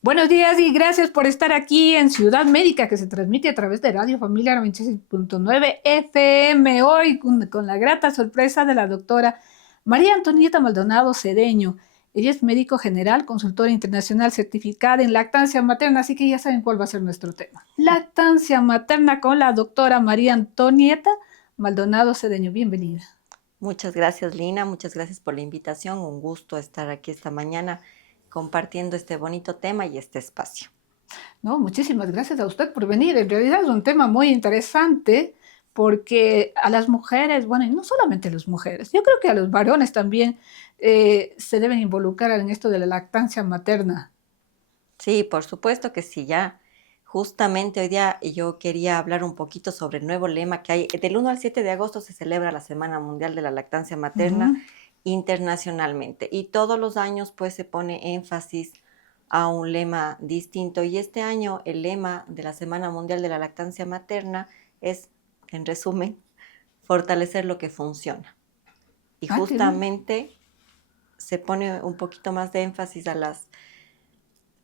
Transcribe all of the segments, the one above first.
Buenos días y gracias por estar aquí en Ciudad Médica, que se transmite a través de Radio Familia 96.9 FM. Hoy con la grata sorpresa de la doctora María Antonieta Maldonado Cedeño. Ella es médico general, consultora internacional certificada en lactancia materna, así que ya saben cuál va a ser nuestro tema. Lactancia materna con la doctora María Antonieta Maldonado Cedeño. Bienvenida. Muchas gracias, Lina. Muchas gracias por la invitación. Un gusto estar aquí esta mañana compartiendo este bonito tema y este espacio. No, muchísimas gracias a usted por venir. En realidad es un tema muy interesante porque a las mujeres, bueno, y no solamente a las mujeres, yo creo que a los varones también se deben involucrar en esto de la lactancia materna. Sí, por supuesto que sí. Ya justamente hoy día yo quería hablar un poquito sobre el nuevo lema que hay. Del 1 al 7 de agosto se celebra la Semana Mundial de la Lactancia Materna Ujú. internacionalmente y todos los años pues se pone énfasis a un lema distinto y este año el lema de la Semana Mundial de la Lactancia Materna es, en resumen, fortalecer lo que funciona. Y Ah, qué bien. justamente se pone un poquito más de énfasis a las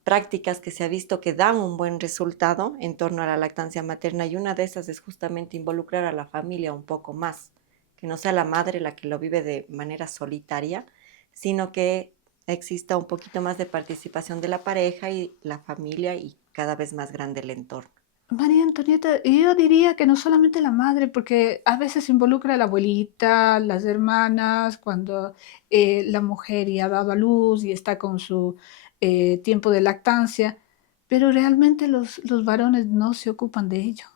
prácticas que se ha visto que dan un buen resultado en torno a la lactancia materna y una de esas es justamente involucrar a la familia un poco más, que no sea la madre la que lo vive de manera solitaria, sino que exista un poquito más de participación de la pareja y la familia y cada vez más grande el entorno. María Antonieta, yo diría que no solamente la madre, porque a veces involucra a la abuelita, las hermanas, cuando la mujer ya ha dado a luz y está con su tiempo de lactancia, pero realmente los varones no se ocupan de ello.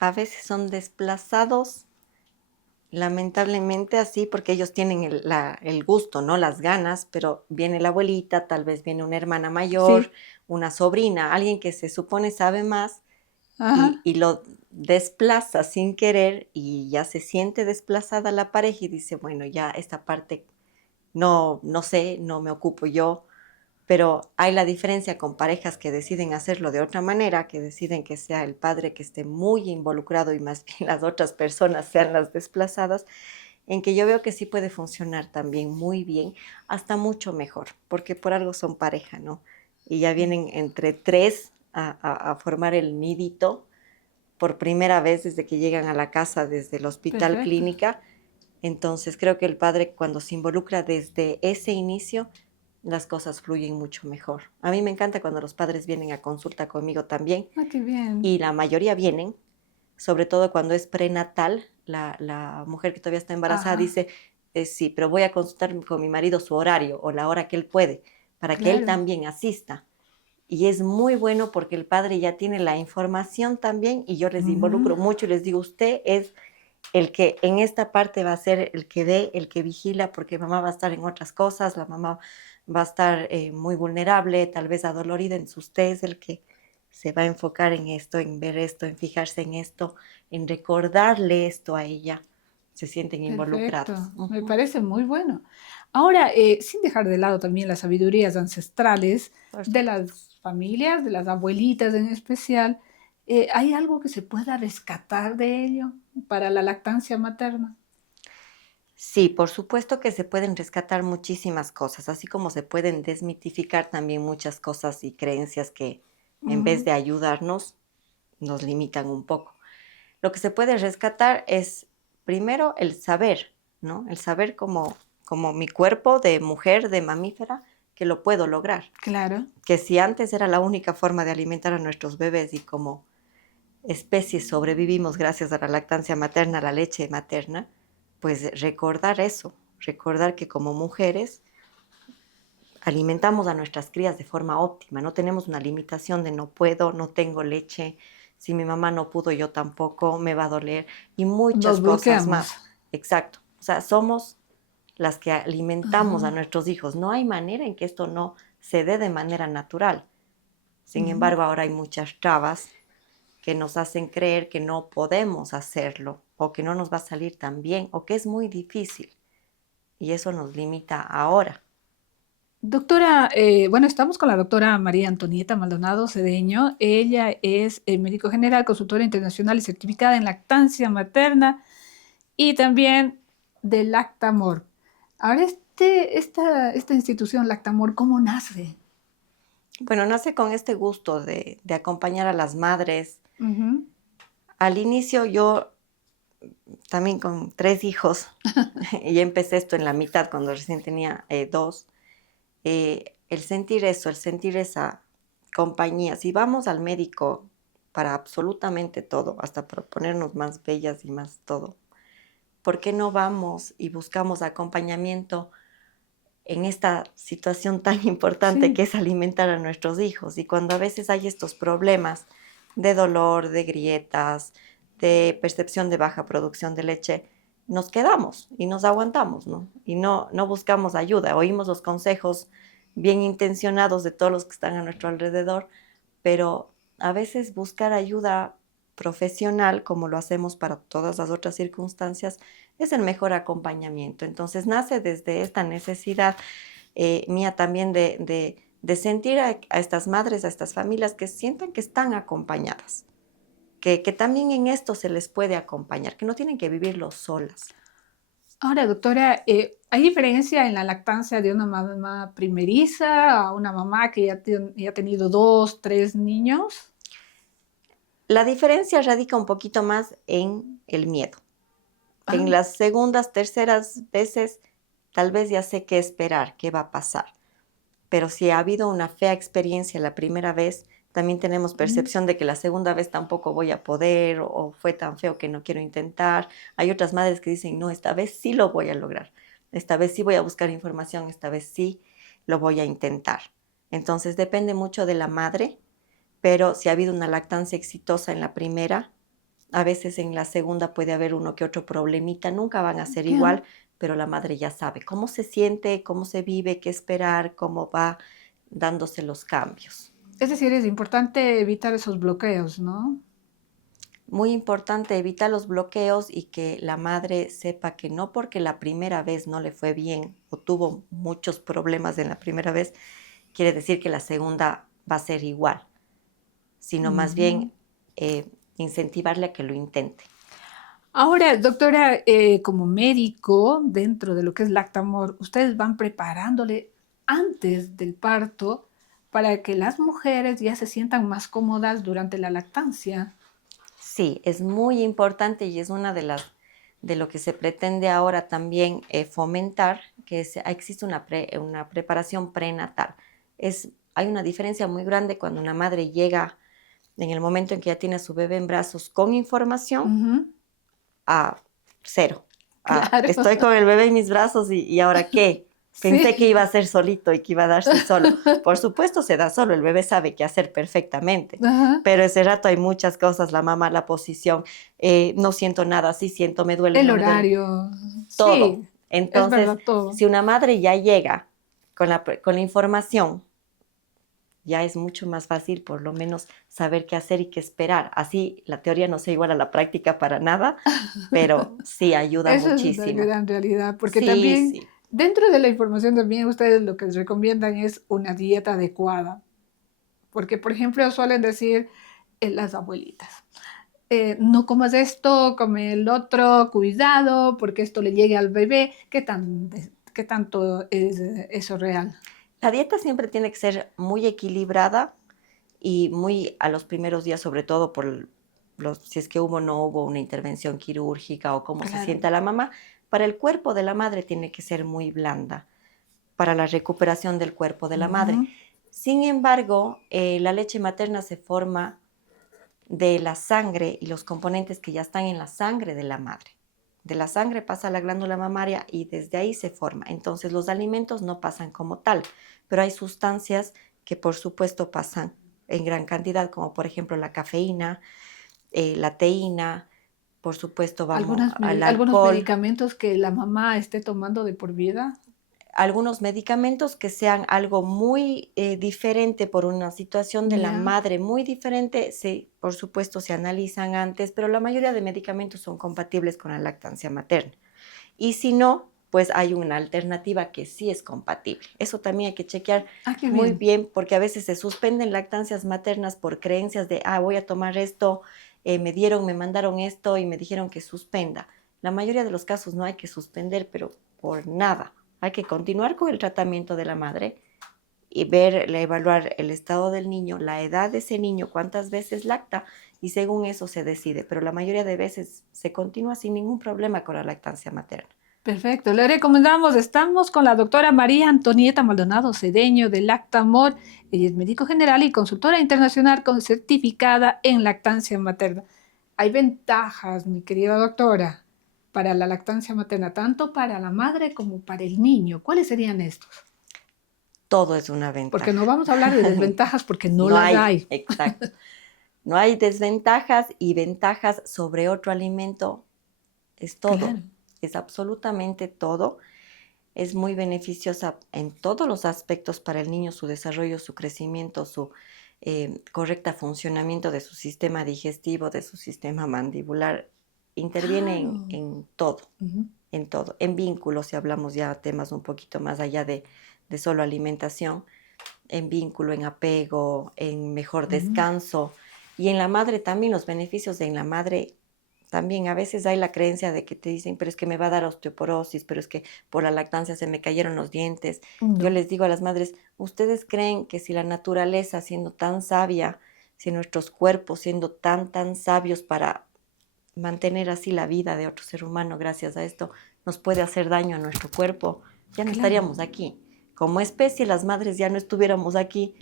A veces son desplazados. Lamentablemente así, porque ellos tienen el gusto, ¿no? Las ganas, pero viene la abuelita, tal vez viene una hermana mayor, Sí, una sobrina, alguien que se supone sabe más ajá, y lo desplaza sin querer y ya se siente desplazada la pareja y dice, bueno, ya esta parte no sé, no me ocupo yo, pero hay la diferencia con parejas que deciden hacerlo de otra manera, que deciden que sea el padre que esté muy involucrado y más bien las otras personas sean las desplazadas, en que yo veo que sí puede funcionar también muy bien, hasta mucho mejor, porque por algo son pareja, ¿no? Y ya vienen entre tres a formar el nidito por primera vez desde que llegan a la casa desde el hospital perfecto. clínica. Entonces creo que el padre cuando se involucra desde ese inicio, las cosas fluyen mucho mejor. A mí me encanta cuando los padres vienen a consulta conmigo también Ah, qué bien. y la mayoría vienen, sobre todo cuando es prenatal, la mujer que todavía está embarazada Ajá, dice, sí, pero voy a consultar con mi marido su horario o la hora que él puede, para que él claro. también asista. Y es muy bueno porque el padre ya tiene la información también y yo les Ujú. involucro mucho y les digo, usted es el que en esta parte va a ser el que ve, el que vigila, porque mamá va a estar en otras cosas, la mamá va a estar muy vulnerable, tal vez adolorida, en usted es el que se va a enfocar en esto, en ver esto, en fijarse en esto, en recordarle esto a ella. Se sienten involucrados. Perfecto, me parece muy bueno. Ahora, sin dejar de lado también las sabidurías ancestrales Por de supuesto. las familias, de las abuelitas en especial, ¿hay algo que se pueda rescatar de ello para la lactancia materna? Sí, por supuesto que se pueden rescatar muchísimas cosas, así como se pueden desmitificar también muchas cosas y creencias que en vez Ujú. de ayudarnos, nos limitan un poco. Lo que se puede rescatar es primero el saber, ¿no? El saber como mi cuerpo de mujer, de mamífera, que lo puedo lograr. Claro. Que si antes era la única forma de alimentar a nuestros bebés y como especie sobrevivimos gracias a la lactancia materna, a la leche materna, pues recordar eso, recordar que como mujeres alimentamos a nuestras crías de forma óptima, no tenemos una limitación de no puedo, no tengo leche, si mi mamá no pudo, yo tampoco, me va a doler y Nos muchas cosas bloqueamos. más. Exacto. O sea, somos las que alimentamos a Ajá. nuestros hijos. No hay manera en que esto no se dé de manera natural. Sin Ujú. embargo, ahora hay muchas trabas que nos hacen creer que no podemos hacerlo o que no nos va a salir tan bien o que es muy difícil. Y eso nos limita ahora. Doctora, bueno, estamos con la doctora María Antonieta Maldonado Cedeño. Ella es médico general, consultora internacional y certificada en lactancia materna y también de Lactamor. Ahora, esta institución Lactamor, ¿cómo nace? Bueno, nace con este gusto de acompañar a las madres. Ujú. Al inicio yo también con 3 hijos, y empecé esto en la mitad cuando recién tenía 2, el sentir eso, el sentir esa compañía. Si vamos al médico para absolutamente todo, hasta para ponernos más bellas y más todo, ¿por qué no vamos y buscamos acompañamiento en esta situación tan importante que Sí, es alimentar a nuestros hijos? Y cuando a veces hay estos problemas de dolor, de grietas, de percepción de baja producción de leche, nos quedamos y nos aguantamos, ¿no? Y no buscamos ayuda. Oímos los consejos bien intencionados de todos los que están a nuestro alrededor, pero a veces buscar ayuda profesional, como lo hacemos para todas las otras circunstancias, es el mejor acompañamiento. Entonces nace desde esta necesidad mía también de sentir a estas madres, a estas familias que sientan que están acompañadas, que también en esto se les puede acompañar, que no tienen que vivirlo solas. ahora, doctora, ¿hay diferencia en la lactancia de una mamá primeriza a una mamá que ya ha tenido 2, 3 niños? La diferencia radica un poquito más en el miedo. Ah, En las segundas, terceras veces, tal vez ya sé qué esperar, qué va a pasar. Pero si ha habido una fea experiencia la primera vez, también tenemos mm, percepción de que la segunda vez tampoco voy a poder o fue tan feo que no quiero intentar. Hay otras madres que dicen, no, esta vez sí lo voy a lograr, esta vez sí voy a buscar información, esta vez sí lo voy a intentar. Entonces depende mucho de la madre, pero si ha habido una lactancia exitosa en la primera, a veces en la segunda puede haber uno que otro problemita, nunca van a ser ya. igual, pero la madre ya sabe cómo se siente, cómo se vive, qué esperar, cómo va dándose los cambios. Es decir, es importante evitar esos bloqueos, ¿no? Muy importante, evita los bloqueos y que la madre sepa que no porque la primera vez no le fue bien o tuvo muchos problemas en la primera vez, quiere decir que la segunda va a ser igual, sino más Ujú. bien incentivarle a que lo intente. Ahora, doctora, como médico, dentro de lo que es Lactamor, ustedes van preparándole antes del parto para que las mujeres ya se sientan más cómodas durante la lactancia. Sí, es muy importante y es una de lo que se pretende ahora también fomentar, existe una preparación prenatal. Hay una diferencia muy grande cuando una madre llega en el momento en que ya tiene a su bebé en brazos con información Ujú, a cero. claro. Estoy con el bebé en mis brazos y ahora qué. Pensé que Sí. iba a ser solito y que iba a darse solo. Por supuesto se da solo, el bebé sabe qué hacer perfectamente, Ajá. pero ese rato hay muchas cosas, la mamá, la posición, no siento nada, sí siento, me duele, El no me duele, horario. todo. Sí, es Entonces, verdad todo. si una madre ya llega con la información, ya es mucho más fácil por lo menos saber qué hacer y qué esperar. Así la teoría no sea igual a la práctica para nada, pero sí ayuda Eso es una muchísimo. gran realidad, porque Sí, también sí. dentro de la información también ustedes lo que les recomiendan es una dieta adecuada, porque por ejemplo suelen decir las abuelitas, no comas esto, come el otro, cuidado, porque esto le llegue al bebé. ¿Qué tanto es eso real? La dieta siempre tiene que ser muy equilibrada y muy a los primeros días, sobre todo si es que hubo o no hubo una intervención quirúrgica o cómo se Claro. sienta la mamá. Para el cuerpo de la madre tiene que ser muy blanda, para la recuperación del cuerpo de la madre. Ujú. Sin embargo, la leche materna se forma de la sangre y los componentes que ya están en la sangre de la madre. De la sangre pasa a la glándula mamaria y desde ahí se forma. Entonces los alimentos no pasan como tal, pero hay sustancias que por supuesto pasan en gran cantidad, como por ejemplo la cafeína, la teína, por supuesto vamos al Algunos alcohol, medicamentos que la mamá esté tomando de por vida. algunos medicamentos que sean algo muy diferente por una situación de la Ya. madre muy diferente, por supuesto se analizan antes, pero la mayoría de medicamentos son compatibles con la lactancia materna. Y si no, pues hay una alternativa que sí es compatible. Eso también hay que chequear Ah, qué muy bien. bien porque a veces se suspenden lactancias maternas por creencias de, voy a tomar esto, me mandaron esto y me dijeron que suspenda. La mayoría de los casos no hay que suspender, pero por nada. Hay que continuar con el tratamiento de la madre y ver, evaluar el estado del niño, la edad de ese niño, cuántas veces lacta, y según eso se decide. Pero la mayoría de veces se continúa sin ningún problema con la lactancia materna. Perfecto, le recomendamos, estamos con la doctora María Antonieta Maldonado Cedeño de Lactamor. Ella es médico general y consultora internacional certificada en lactancia materna. Hay ventajas, mi querida doctora, para la lactancia materna, tanto para la madre como para el niño. ¿Cuáles serían estos? Todo es una Porque ventaja. no vamos a hablar de desventajas porque no No las hay, hay. exacto. No hay desventajas y ventajas sobre otro alimento. Es todo, Claro. es absolutamente todo. Es muy beneficiosa en todos los aspectos para el niño, su desarrollo, su crecimiento, su correcta funcionamiento de su sistema digestivo, de su sistema mandibular. Interviene Claro. en todo, Ujú. en todo. En vínculos, si hablamos ya temas un poquito más allá de solo alimentación, en vínculo, en apego, en mejor Ujú. descanso. Y en la madre también, los beneficios en la madre también. A veces hay la creencia de que te dicen, pero es que me va a dar osteoporosis, pero es que por la lactancia se me cayeron los dientes. Yo No, les digo a las madres, ¿ustedes creen que si la naturaleza siendo tan sabia, si nuestros cuerpos siendo tan sabios para mantener así la vida de otro ser humano gracias a esto, nos puede hacer daño a nuestro cuerpo? Ya no claro. estaríamos aquí. Como especie, las madres ya no estuviéramos aquí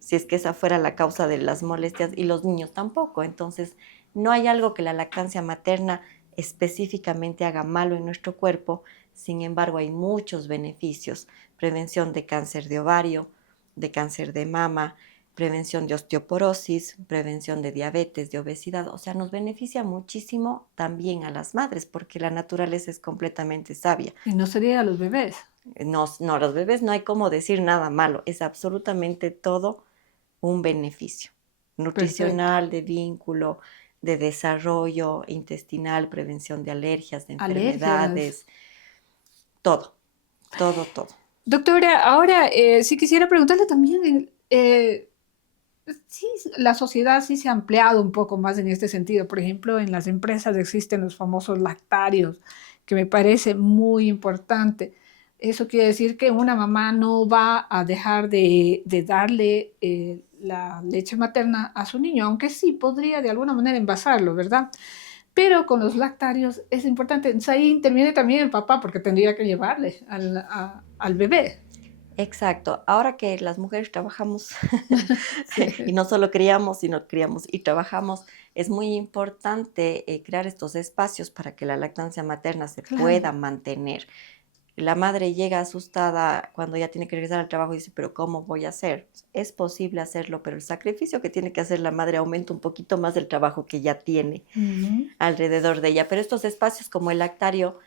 si es que esa fuera la causa de las molestias y los niños tampoco. Entonces, no hay algo que la lactancia materna específicamente haga malo en nuestro cuerpo. Sin embargo, hay muchos beneficios: prevención de cáncer de ovario, de cáncer de mama, prevención de osteoporosis, prevención de diabetes, de obesidad. O sea, nos beneficia muchísimo también a las madres porque la naturaleza es completamente sabia. Y no sería a los bebés. No, no, los bebés no hay como decir nada malo, es absolutamente todo un beneficio Perfecto. nutricional, de vínculo, de desarrollo intestinal, prevención de alergias, de Alergias. enfermedades, todo, todo, todo. Doctora, ahora sí quisiera preguntarle también, sí, la sociedad sí se ha ampliado un poco más en este sentido. Por ejemplo, en las empresas existen los famosos lactarios, que me parece muy importante. Eso quiere decir que una mamá no va a dejar de darle la leche materna a su niño, aunque sí podría de alguna manera envasarlo, ¿verdad? Pero con los lactarios es importante. Entonces ahí interviene también el papá porque tendría que llevarle al bebé. Exacto. Ahora que las mujeres trabajamos y Sí, no solo criamos, sino criamos y trabajamos, es muy importante crear estos espacios para que la lactancia materna se claro. pueda mantener. La madre llega asustada cuando ya tiene que regresar al trabajo y dice, pero ¿cómo voy a hacer? Es posible hacerlo, pero el sacrificio que tiene que hacer la madre aumenta un poquito más del trabajo que ya tiene Ujú. alrededor de ella. Pero estos espacios como el lactario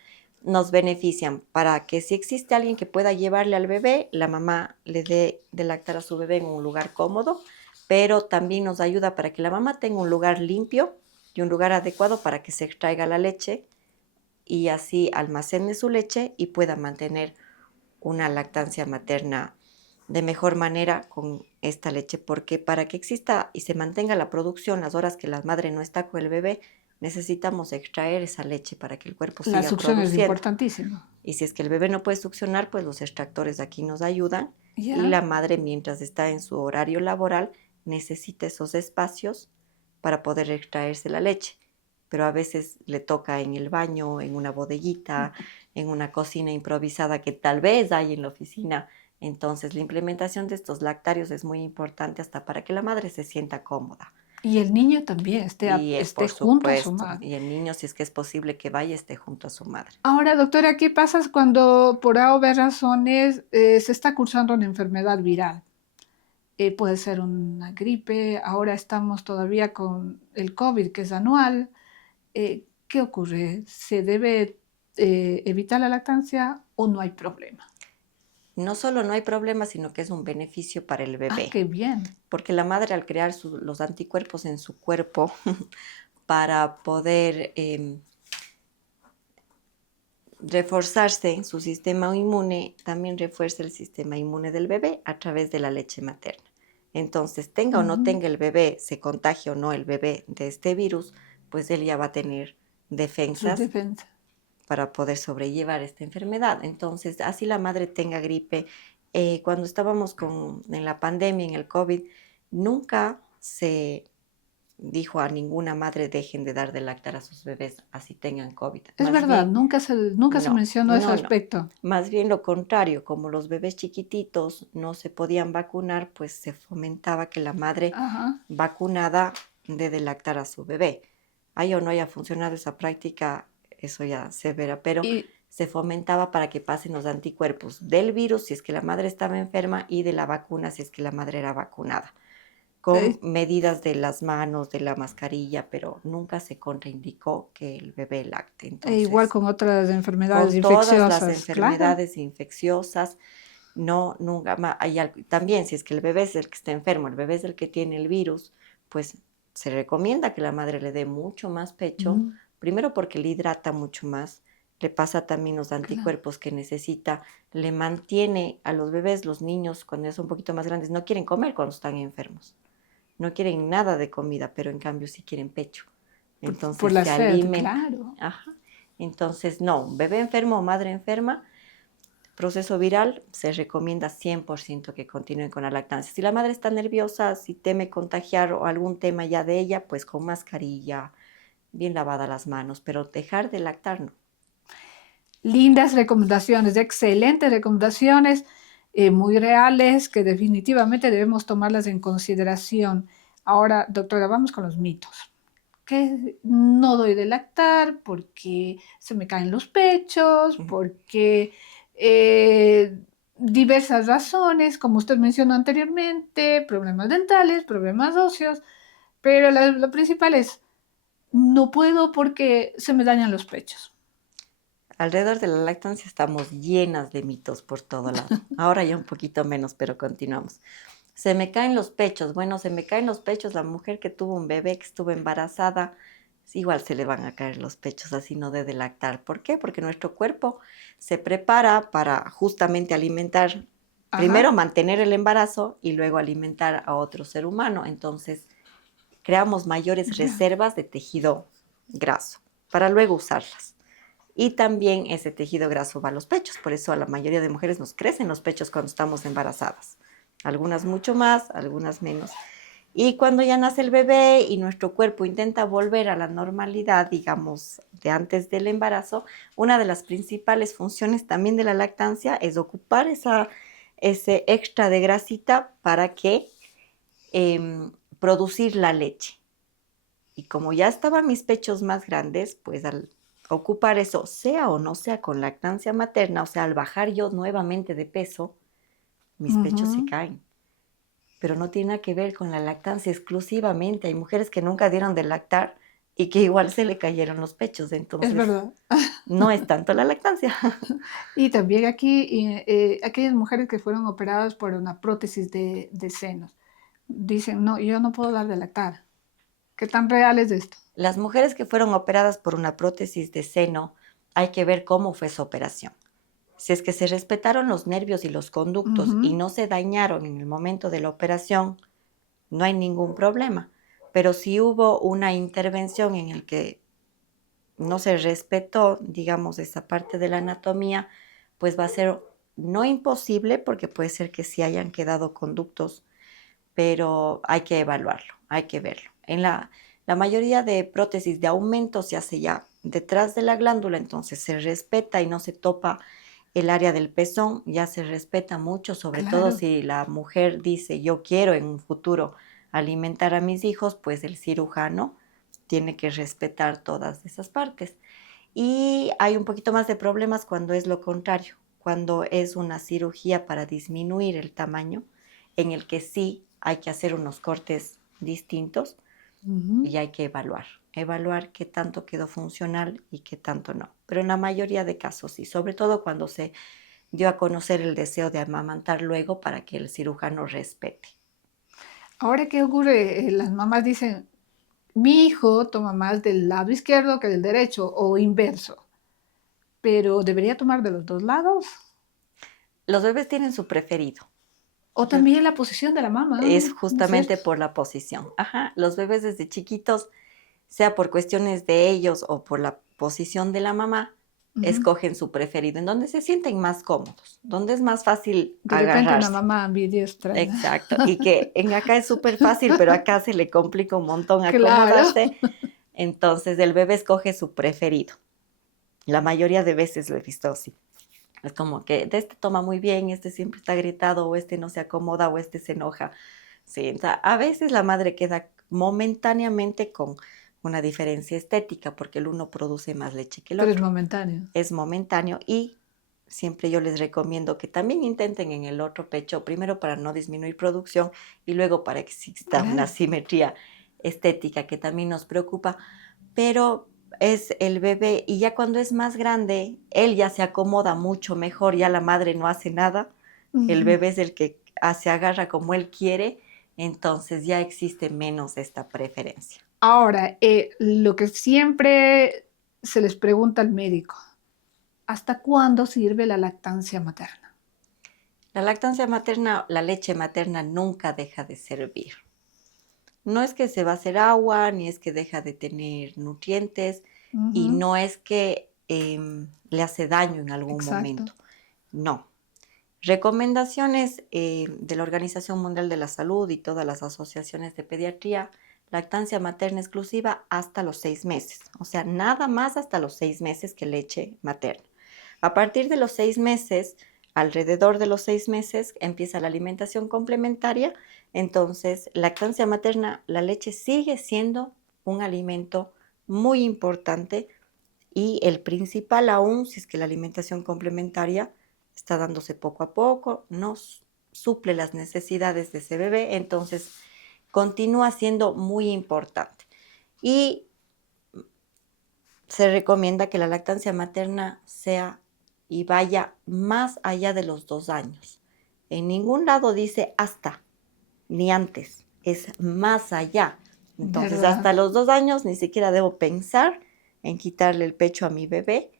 nos benefician para que si existe alguien que pueda llevarle al bebé, la mamá le dé de lactar a su bebé en un lugar cómodo, pero también nos ayuda para que la mamá tenga un lugar limpio y un lugar adecuado para que se extraiga la leche y así almacene su leche y pueda mantener una lactancia materna de mejor manera con esta leche, porque para que exista y se mantenga la producción las horas que la madre no está con el bebé, necesitamos extraer esa leche para que el cuerpo La siga succión es produciendo. importantísima. Y si es que el bebé no puede succionar, pues los extractores de aquí nos ayudan y Ya. la madre, mientras está en su horario laboral, necesita esos espacios para poder extraerse la leche. Pero a veces le toca en el baño, en una bodeguita, en una cocina improvisada que tal vez hay en la oficina. Entonces, la implementación de estos lactarios es muy importante hasta para que la madre se sienta cómoda. Y el niño también Y esté por junto a su supuesto, madre. y el niño, si es que es posible que vaya, esté junto a su madre. Ahora, doctora, ¿qué pasa cuando por A o B razones se está cursando una enfermedad viral? Puede ser una gripe, ahora estamos todavía con el COVID, que es anual. ¿Qué ocurre? ¿Se debe evitar la lactancia o no hay problema? No solo no hay problema, sino que es un beneficio para el Ah, bebé, qué bien. porque la madre al crear los anticuerpos en su cuerpo para poder reforzarse en su sistema inmune, también refuerza el sistema inmune del bebé a través de la leche materna. Entonces, tenga o no Ujú. tenga el bebé, se contagie o no el bebé de este virus, pues él ya va a tener Sus defensas defensas. para poder sobrellevar esta enfermedad. Entonces, así la madre tenga gripe Cuando estábamos en la pandemia, en el COVID, nunca se dijo a ninguna madre dejen de dar de lactar a sus bebés así tengan COVID. Es Más verdad, bien, nunca se no, mencionó ese no, no. aspecto. Más bien lo contrario, como los bebés chiquititos no se podían vacunar, pues se fomentaba que la madre Ajá. vacunada de lactar a su bebé. Haya o no haya funcionado esa práctica, eso ya se verá, pero Y se fomentaba para que pasen los anticuerpos del virus si es que la madre estaba enferma y de la vacuna si es que la madre era vacunada, con eh, medidas de las manos, de la mascarilla, pero nunca se contraindicó que el bebé lacte. igual Entonces, con otras enfermedades con todas las infecciosas, claro. enfermedades infecciosas, no, nunca más. También, si es que el bebé es el que está enfermo, el bebé es el que tiene el virus, pues se recomienda que la madre le dé mucho más pecho, Mm, primero porque le hidrata mucho más, le pasa también los claro. anticuerpos que necesita, le mantiene a los bebés, los niños, cuando ya son un poquito más grandes, no quieren comer cuando están enfermos, no quieren nada de comida, pero en cambio sí quieren pecho. Por Entonces la se sed, alimenta. claro. Ajá. Entonces, no, bebé enfermo o madre enferma, proceso viral, se recomienda 100% que continúen con la lactancia. Si la madre está nerviosa, si teme contagiar o algún tema ya de ella, pues con mascarilla, bien lavadas las manos, pero dejar de lactar no. Lindas recomendaciones, excelentes recomendaciones, muy reales, que definitivamente debemos tomarlas en consideración. Ahora, doctora, vamos con los mitos. Que no doy de lactar porque se me caen los pechos, porque diversas razones, como usted mencionó anteriormente, problemas dentales, problemas óseos, pero lo principal es, no puedo porque se me dañan los pechos. Alrededor de la lactancia estamos llenas de mitos por todo lado. Ahora ya un poquito menos, pero continuamos. Se me caen los pechos. Bueno, se me caen los pechos. La mujer que tuvo un bebé, que estuvo embarazada, igual se le van a caer los pechos, así no debe lactar. ¿Por qué? Porque nuestro cuerpo se prepara para justamente alimentar, Ajá, primero mantener el embarazo y luego alimentar a otro ser humano. Entonces, creamos mayores ya, reservas de tejido graso para luego usarlas. Y también ese tejido graso va a los pechos, por eso a la mayoría de mujeres nos crecen los pechos cuando estamos embarazadas. Algunas mucho más, algunas menos. Y cuando ya nace el bebé y nuestro cuerpo intenta volver a la normalidad, digamos, de antes del embarazo, una de las principales funciones también de la lactancia es ocupar ese extra de grasita para que producir la leche. Y como ya estaban mis pechos más grandes, pues al ocupar eso, sea o no sea con lactancia materna, o sea, al bajar yo nuevamente de peso, mis pechos se ujú, caen. Pero no tiene nada que ver con la lactancia exclusivamente. Hay mujeres que nunca dieron de lactar y que igual se le cayeron los pechos. es Entonces, verdad. no es tanto la lactancia. Y también aquí, aquellas mujeres que fueron operadas por una prótesis de senos, dicen, no, yo no puedo dar de lactar. ¿Qué tan real es esto? Las mujeres que fueron operadas por una prótesis de seno, hay que ver cómo fue su operación. Si es que se respetaron los nervios y los conductos y Ujú, no se dañaron en el momento de la operación, no hay ningún problema. Pero si hubo una intervención en el que no se respetó, digamos, esa parte de la anatomía, pues va a ser no imposible, porque puede ser que sí hayan quedado conductos, pero hay que evaluarlo, hay que verlo. La mayoría de prótesis de aumento se hace ya detrás de la glándula, entonces se respeta y no se topa el área del pezón, ya se respeta mucho, sobre todo claro. si la mujer dice yo quiero en un futuro alimentar a mis hijos, pues el cirujano tiene que respetar todas esas partes. Y hay un poquito más de problemas cuando es lo contrario, cuando es una cirugía para disminuir el tamaño, en el que sí hay que hacer unos cortes distintos Ujú. y hay que evaluar qué tanto quedó funcional y qué tanto no. Pero en la mayoría de casos sí, sobre todo cuando se dio a conocer el deseo de amamantar luego para que el cirujano respete. Ahora, ¿qué ocurre? Las mamás dicen, mi hijo toma más del lado izquierdo que del derecho o inverso, pero debería tomar de los dos lados. Los bebés tienen su preferido. O Yo también la posición de la mamá, es ¿no es cierto? justamente por la posición. Ajá, los bebés desde chiquitos, sea por cuestiones de ellos o por la posición de la mamá, escogen su preferido, en donde se sienten más cómodos, donde es más fácil De repente una agarrarse. mamá ambidiestra. Exacto, y que en acá es súper fácil, pero acá se le complica un montón Claro. acomodarse, entonces el bebé escoge su preferido. La mayoría de veces lo he visto así. Es como que de este toma muy bien, este siempre está gritado, o este no se acomoda, o este se enoja. Sí, o sea, a veces la madre queda momentáneamente con una diferencia estética, porque el uno produce más leche que el Pero es otro. momentáneo. Es momentáneo y siempre yo les recomiendo que también intenten en el otro pecho, primero para no disminuir producción y luego para que exista una Claro. simetría estética que también nos preocupa, pero es el bebé y ya cuando es más grande, él ya se acomoda mucho mejor, ya la madre no hace nada, el bebé es el que se agarra como él quiere, entonces ya existe menos esta preferencia. Ahora, lo que siempre se les pregunta al médico, ¿hasta cuándo sirve la lactancia materna? La lactancia materna, la leche materna nunca deja de servir. No es que se va a hacer agua, ni es que deja de tener nutrientes, y Ujú, no es que le hace daño en algún exacto. momento. No. Recomendaciones de la Organización Mundial de la Salud y todas las asociaciones de pediatría, lactancia materna exclusiva hasta los 6 meses. O sea, nada más hasta los 6 meses que leche materna. A partir de los 6 meses, alrededor de los 6 meses, empieza la alimentación complementaria. Entonces, lactancia materna, la leche sigue siendo un alimento muy importante y el principal aún, si es que la alimentación complementaria está dándose poco a poco, no suple las necesidades de ese bebé, entonces continúa siendo muy importante. Y se recomienda que la lactancia materna sea y vaya más allá de los 2 años. En ningún lado dice hasta, ni antes, es más allá. Entonces, ¿Verdad? hasta los 2 años ni siquiera debo pensar en quitarle el pecho a mi bebé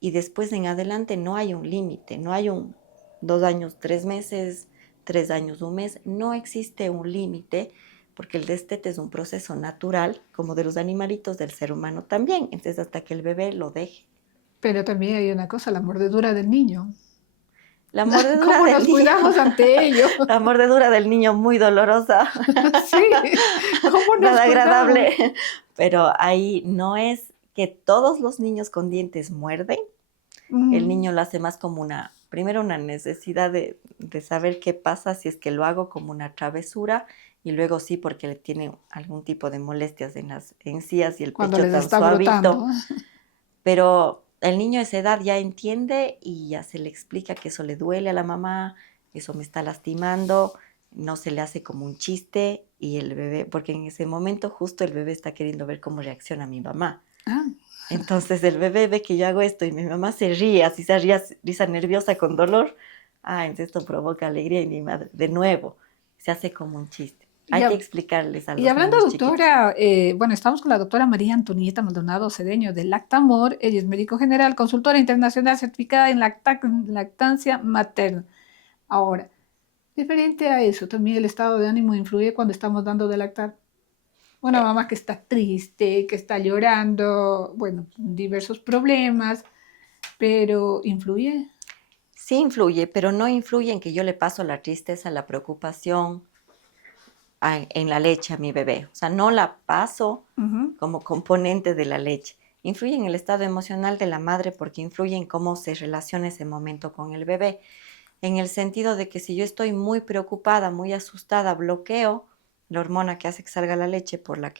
y después en adelante no hay un límite, no hay un 2 años, 3 meses, 3 años, un mes, no existe un límite porque el destete es un proceso natural, como de los animalitos del ser humano también, entonces hasta que el bebé lo deje. Pero también hay una cosa, la mordedura del niño. La mordedura ¿Cómo del nos niño, cuidamos ante ello? la mordedura del niño muy dolorosa, Sí, ¿cómo nos nada cuidamos? agradable, pero ahí no es que todos los niños con dientes muerden, el Mm, niño lo hace más como primero una necesidad de saber qué pasa si es que lo hago como una travesura y luego sí porque le tiene algún tipo de molestias en las encías y el cuando pecho les tan está brotando. suavito, pero el niño a esa edad ya entiende y ya se le explica que eso le duele a la mamá, eso me está lastimando, no se le hace como un chiste y el bebé, porque en ese momento justo el bebé está queriendo ver cómo reacciona mi mamá. Ah, Entonces el bebé ve que yo hago esto y mi mamá se ríe, así se ríe, risa nerviosa con dolor. Ah, entonces esto provoca alegría y mi madre, de nuevo, se hace como un chiste. y, Hay que hab- explicarles a y los hablando, niños chiquitos. doctora, bueno, estamos con la doctora María Antonieta Maldonado Cedeño de Lactamor. Ella es médico general, consultora internacional certificada en lactancia materna. Ahora, diferente a eso, también el estado de ánimo influye cuando estamos dando de lactar. Una Eh, mamá que está triste, que está llorando, bueno, diversos problemas, pero influye. sí influye, pero no influye en que yo le paso la tristeza, la preocupación en la leche a mi bebé. O sea, no la paso Ujú. como componente de la leche. Influye en el estado emocional de la madre porque influye en cómo se relaciona ese momento con el bebé. En el sentido de que si yo estoy muy preocupada, muy asustada, bloqueo la hormona que hace que salga la leche por la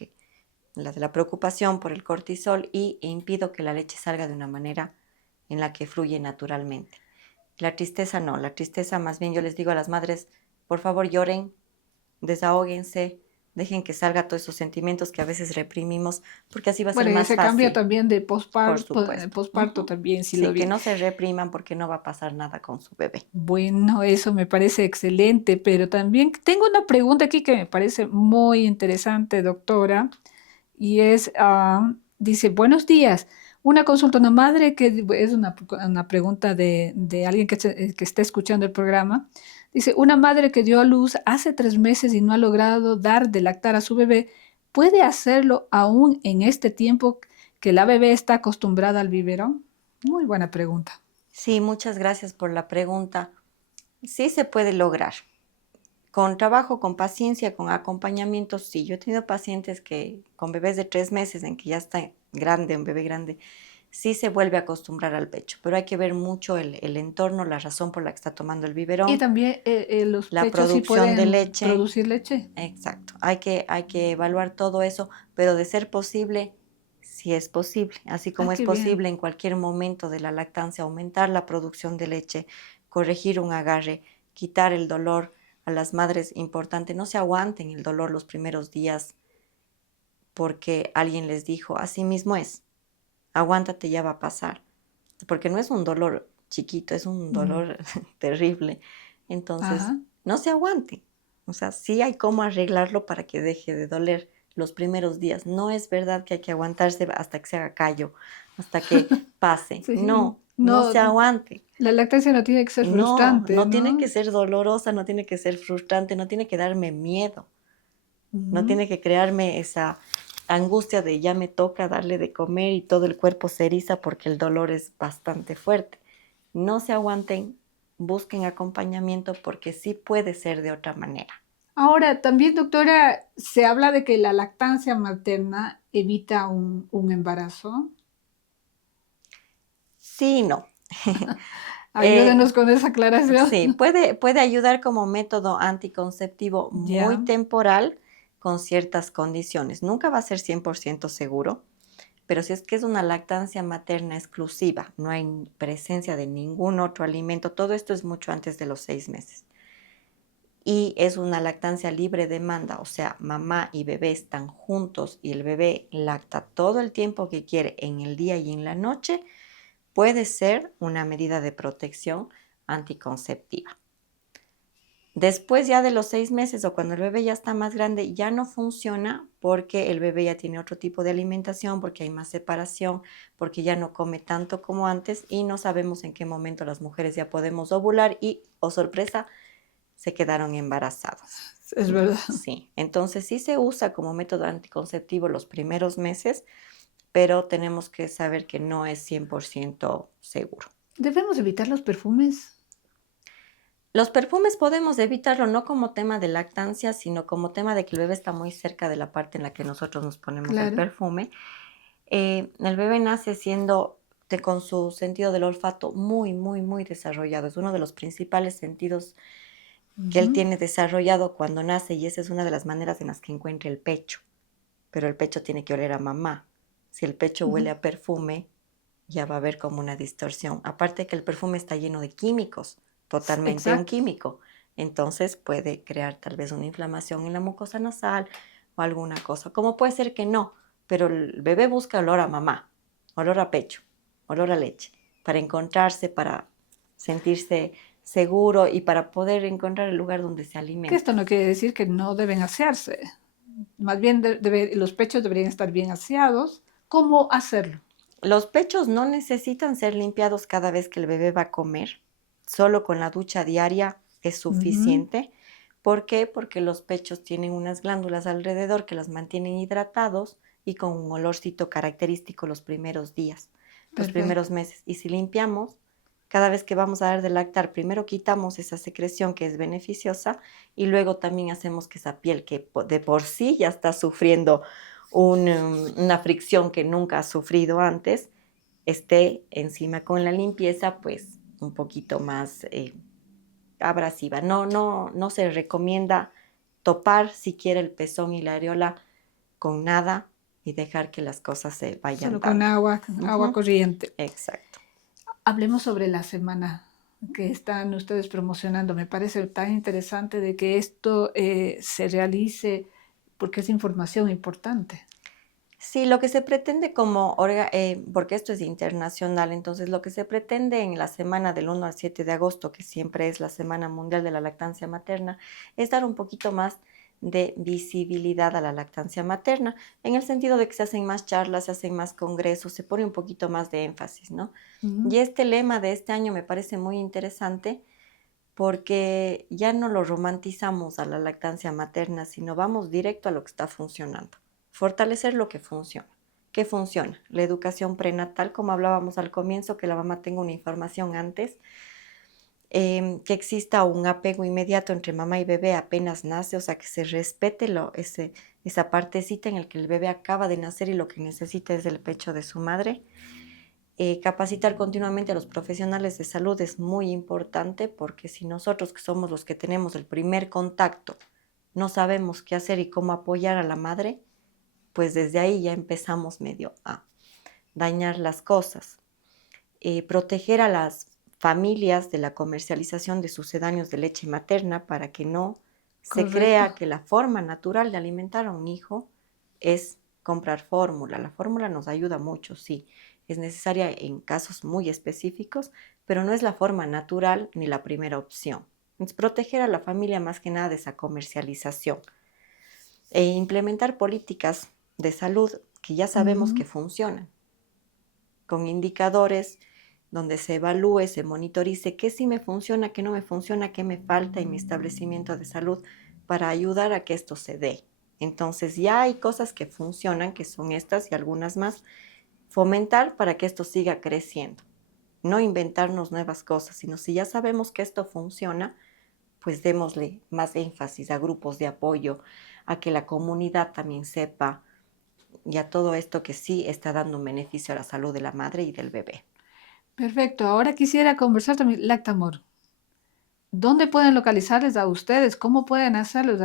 de la preocupación, por el cortisol e impido que la leche salga de una manera en la que fluye naturalmente. La tristeza no, la tristeza más bien yo les digo a las madres, por favor lloren, desahóguense, dejen que salga todos esos sentimientos que a veces reprimimos, porque así va a ser Bueno, y más ese cambio fácil, también de por posparto, supuesto. posparto Ujú. también, si lo Sí, que vi. no se repriman porque no va a pasar nada con su bebé. Bueno, eso me parece excelente, pero también tengo una pregunta aquí que me parece muy interesante, doctora, y es, dice, buenos días. Una consulta, una madre que es una pregunta de alguien que está escuchando el programa. Dice, una madre que dio a luz hace 3 meses y no ha logrado dar de lactar a su bebé, ¿puede hacerlo aún en este tiempo que la bebé está acostumbrada al biberón? Muy buena pregunta. Sí, muchas gracias por la pregunta. Sí se puede lograr. Con trabajo, con paciencia, con acompañamiento, sí. Yo he tenido pacientes que con bebés de 3 meses, en que ya está grande, un bebé grande, sí se vuelve a acostumbrar al pecho, pero hay que ver mucho el entorno, la razón por la que está tomando el Y biberón, también los la pechos sí producción de pueden leche. producir leche. Exacto. Hay que evaluar todo eso, pero de ser posible, sí es posible. Así Ah, como es qué bien. posible en cualquier momento de la lactancia aumentar la producción de leche, corregir un agarre, quitar el dolor. A las madres, importante, no se aguanten el dolor los primeros días porque alguien les dijo, así mismo es, aguántate, ya va a pasar. Porque no es un dolor chiquito, es un Mm. dolor terrible. Entonces, Ajá. no se aguanten. O sea, sí hay cómo arreglarlo para que deje de doler los primeros días. No es verdad que hay que aguantarse hasta que se haga callo, hasta que pase. Sí. No, no No, se aguante. la lactancia no tiene que ser No, frustrante, no tiene que ¿no? ser dolorosa, no tiene que ser frustrante, no tiene que darme miedo, no Ujú. tiene que crearme esa angustia de ya me toca darle de comer y todo el cuerpo se eriza porque el dolor es bastante fuerte. No se aguanten, busquen acompañamiento porque sí puede ser de otra manera. Ahora, también, doctora, se habla de que la lactancia materna evita un embarazo. Sí, no. Ayúdenos con esa Sí, aclaración. puede ayudar como método anticonceptivo muy Ya, temporal con ciertas condiciones. Nunca va a ser 100% seguro, pero si es que es una lactancia materna exclusiva, no hay presencia de ningún otro alimento, todo esto es mucho antes de los 6 meses. Y es una lactancia libre demanda, o sea, mamá y bebé están juntos y el bebé lacta todo el tiempo que quiere en el día y en la noche, puede ser una medida de protección anticonceptiva. Después ya de los 6 meses o cuando el bebé ya está más grande, ya no funciona porque el bebé ya tiene otro tipo de alimentación, porque hay más separación, porque ya no come tanto como antes y no sabemos en qué momento las mujeres ya podemos ovular y, oh sorpresa, se quedaron embarazadas. es verdad. Sí, entonces sí se usa como método anticonceptivo los primeros meses, pero tenemos que saber que no es 100% seguro. Debemos evitar los perfumes. Los perfumes podemos evitarlo no como tema de lactancia, sino como tema de que el bebé está muy cerca de la parte en la que nosotros nos ponemos el Claro. perfume. El bebé nace con su sentido del olfato muy, muy, muy desarrollado. Es uno de los principales sentidos que él Ujú. tiene desarrollado cuando nace y esa es una de las maneras en las que encuentra el pecho. Pero el pecho tiene que oler a mamá. Si el pecho Ujú. huele a perfume, ya va a haber como una distorsión. Aparte que el perfume está lleno de químicos, totalmente un Exacto. químico. Entonces puede crear tal vez una inflamación en la mucosa nasal o alguna cosa. Como puede ser que no, pero el bebé busca olor a mamá, olor a pecho, olor a leche, para encontrarse, para sentirse seguro y para poder encontrar el lugar donde se Que esto alimenta. no quiere decir que no deben asearse. Más bien los pechos deberían estar bien aseados. ¿Cómo hacerlo? Los pechos no necesitan ser limpiados cada vez que el bebé va a comer. Solo con la ducha diaria es Ujú. suficiente. ¿Por qué? Porque los pechos tienen unas glándulas alrededor que las mantienen hidratados y con un olorcito característico los primeros días, los Perfecto. primeros meses. Y si limpiamos, cada vez que vamos a dar de lactar, primero quitamos esa secreción que es beneficiosa y luego también hacemos que esa piel que de por sí ya está sufriendo una fricción que nunca ha sufrido antes, esté encima con la limpieza, pues un poquito más abrasiva. No se recomienda topar siquiera el pezón y la areola con nada y dejar que las cosas se vayan Solo con dando. agua Ujú, corriente. exacto. Hablemos sobre la semana que están ustedes promocionando. Me parece tan interesante de que esto se realice porque es información importante. Sí, lo que se pretende porque esto es internacional, entonces lo que se pretende en la semana del 1 al 7 de agosto, que siempre es la Semana Mundial de la Lactancia Materna, es dar un poquito más de visibilidad a la lactancia materna, en el sentido de que se hacen más charlas, se hacen más congresos, se pone un poquito más de énfasis, ¿no? Ujú. Y este lema de este año me parece muy interesante porque ya no lo romantizamos a la lactancia materna, sino vamos directo a lo que está funcionando, fortalecer lo que funciona. ¿Qué funciona? La educación prenatal, como hablábamos al comienzo, que la mamá tenga una información antes, que exista un apego inmediato entre mamá y bebé apenas nace, o sea, que se respete esa partecita en la que el bebé acaba de nacer y lo que necesita es el pecho de su madre. Capacitar continuamente a los profesionales de salud es muy importante, porque si nosotros, que somos los que tenemos el primer contacto, no sabemos qué hacer y cómo apoyar a la madre, pues desde ahí ya empezamos medio a dañar las cosas. Proteger a las familias de la comercialización de sucedáneos de leche materna, para que no se Correcto. crea que la forma natural de alimentar a un hijo es comprar fórmula. La fórmula nos ayuda mucho, sí, es necesaria en casos muy específicos, pero no es la forma natural ni la primera opción. Entonces, proteger a la familia más que nada de esa comercialización, e implementar políticas de salud que ya sabemos que funcionan, con indicadores donde se evalúe, se monitorice qué sí me funciona, qué no me funciona, qué me falta en mi establecimiento de salud, para ayudar a que esto se dé. Entonces ya hay cosas que funcionan, que son estas y algunas más. Fomentar para que esto siga creciendo. No inventarnos nuevas cosas, sino si ya sabemos que esto funciona, pues démosle más énfasis a grupos de apoyo, a que la comunidad también sepa, y a todo esto que sí está dando un beneficio a la salud de la madre y del bebé. Perfecto. Ahora quisiera conversar también, Lactamor. ¿Dónde pueden localizarles a ustedes? ¿Cómo pueden hacerlos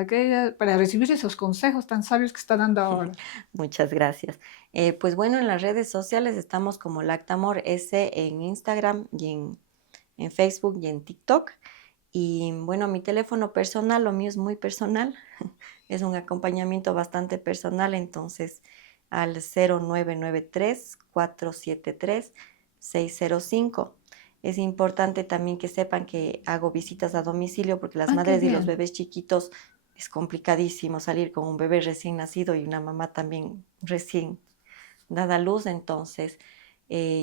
para recibir esos consejos tan sabios que está dando ahora? Muchas gracias. Pues bueno, en las redes sociales estamos como Lactamor S en Instagram y en Facebook y en TikTok. Y bueno, mi teléfono personal, lo mío es muy personal, es un acompañamiento bastante personal, entonces al 0993-473-605. Es importante también que sepan que hago visitas a domicilio, porque las Ah, qué madres y los bien. bebés chiquitos es complicadísimo salir con un bebé recién nacido y una mamá también recién dada a luz. Entonces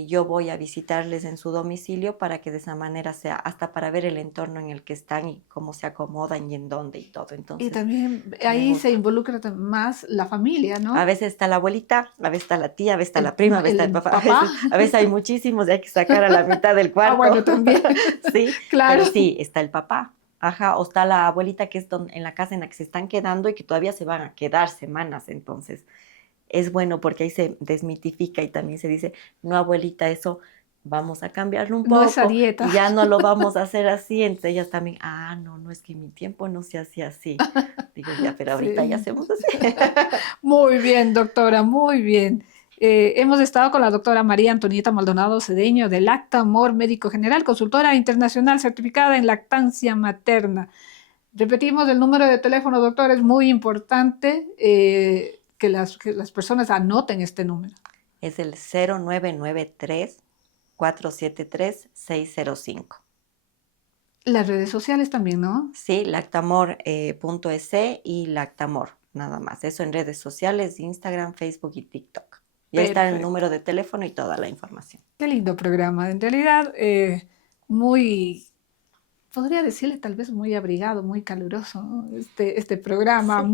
yo voy a visitarles en su domicilio, para que de esa manera sea, hasta para ver el entorno en el que están y cómo se acomodan y en dónde y todo. Y Entonces también me ahí se gusta. involucra más la familia, A ¿no? veces está la abuelita, a veces está la tía, a veces está la prima, a veces está el El papá, papá. a veces hay muchísimos y hay que sacar a la mitad del Ah, cuarto. bueno, también. Sí, Claro. pero sí, está el papá. Ajá, o está la abuelita, que es en la casa en la que se están quedando y que todavía se van a quedar semanas. Entonces es bueno, porque ahí se desmitifica y también se dice, no, abuelita, eso vamos a cambiarlo un No es a poco dieta. y ya no lo vamos a hacer así. Entonces ellas también, no, no, es que en mi tiempo no se hacía así. Digo, ya, pero ahorita ya Sí. hacemos así. Muy bien, doctora, muy bien. Hemos estado con la doctora María Antonieta Maldonado Cedeño de Lactamor, médico general, consultora internacional certificada en lactancia materna. Repetimos el número de teléfono, doctor, es muy importante que las personas anoten este número. Es el 0993-473-605. Las redes sociales también, ¿no? Sí, lactamor.es y Lactamor, nada más. Eso en redes sociales, Instagram, Facebook y TikTok. Y ahí está el Perfecto. número de teléfono y toda la información. Qué lindo programa. En realidad, muy, podría decirle tal vez muy abrigado, muy caluroso, ¿no? Este programa, Sí.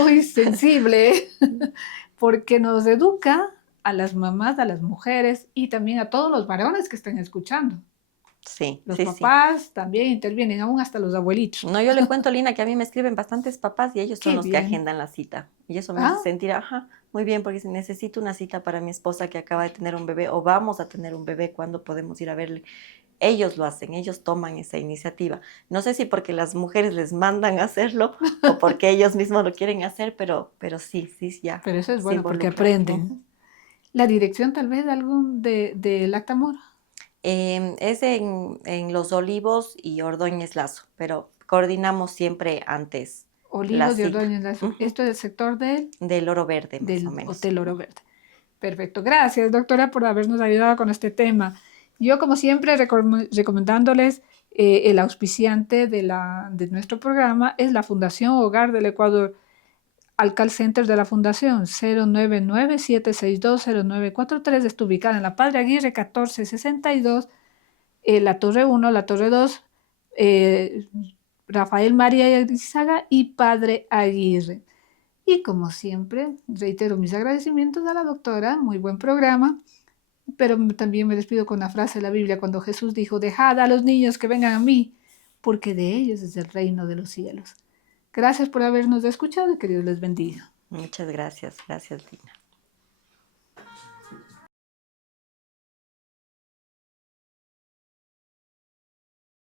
muy sensible, porque nos educa a las mamás, a las mujeres y también a todos los varones que estén escuchando. Sí, Los sí, sí. papás también intervienen, aún hasta los abuelitos. No, yo le cuento, Lina, que a mí me escriben bastantes papás y ellos son Qué los que bien. agendan la cita. Y eso me hace Ah, sentir, muy bien, porque si necesito una cita para mi esposa que acaba de tener un bebé, o vamos a tener un bebé, ¿cuándo podemos ir a verle? Ellos lo hacen, ellos toman esa iniciativa. No sé si porque las mujeres les mandan a hacerlo o porque ellos mismos lo quieren hacer, pero sí, sí, ya pero eso es se bueno porque involucran. aprenden. La dirección tal vez de algún de Lactamor. Es en Los Olivos y Ordóñez Lazo, pero coordinamos siempre antes la Olivos de cita. Ordóñez. Esto es el sector Del Oro Verde, más o del menos. Hotel Oro Verde. Perfecto. Gracias, doctora, por habernos ayudado con este tema. Yo, como siempre, recomendándoles el auspiciante de nuestro programa es la Fundación Hogar del Ecuador, al call center de la Fundación 099-762-0943. Está ubicada en la Padre Aguirre 1462, la Torre 1, la Torre 2, Rafael María Izaga y Padre Aguirre. Y como siempre, reitero mis agradecimientos a la doctora, muy buen programa, pero también me despido con una frase de la Biblia cuando Jesús dijo, dejad a los niños que vengan a mí, porque de ellos es el reino de los cielos. Gracias por habernos escuchado y que Dios les bendiga. Muchas gracias, gracias, Lina.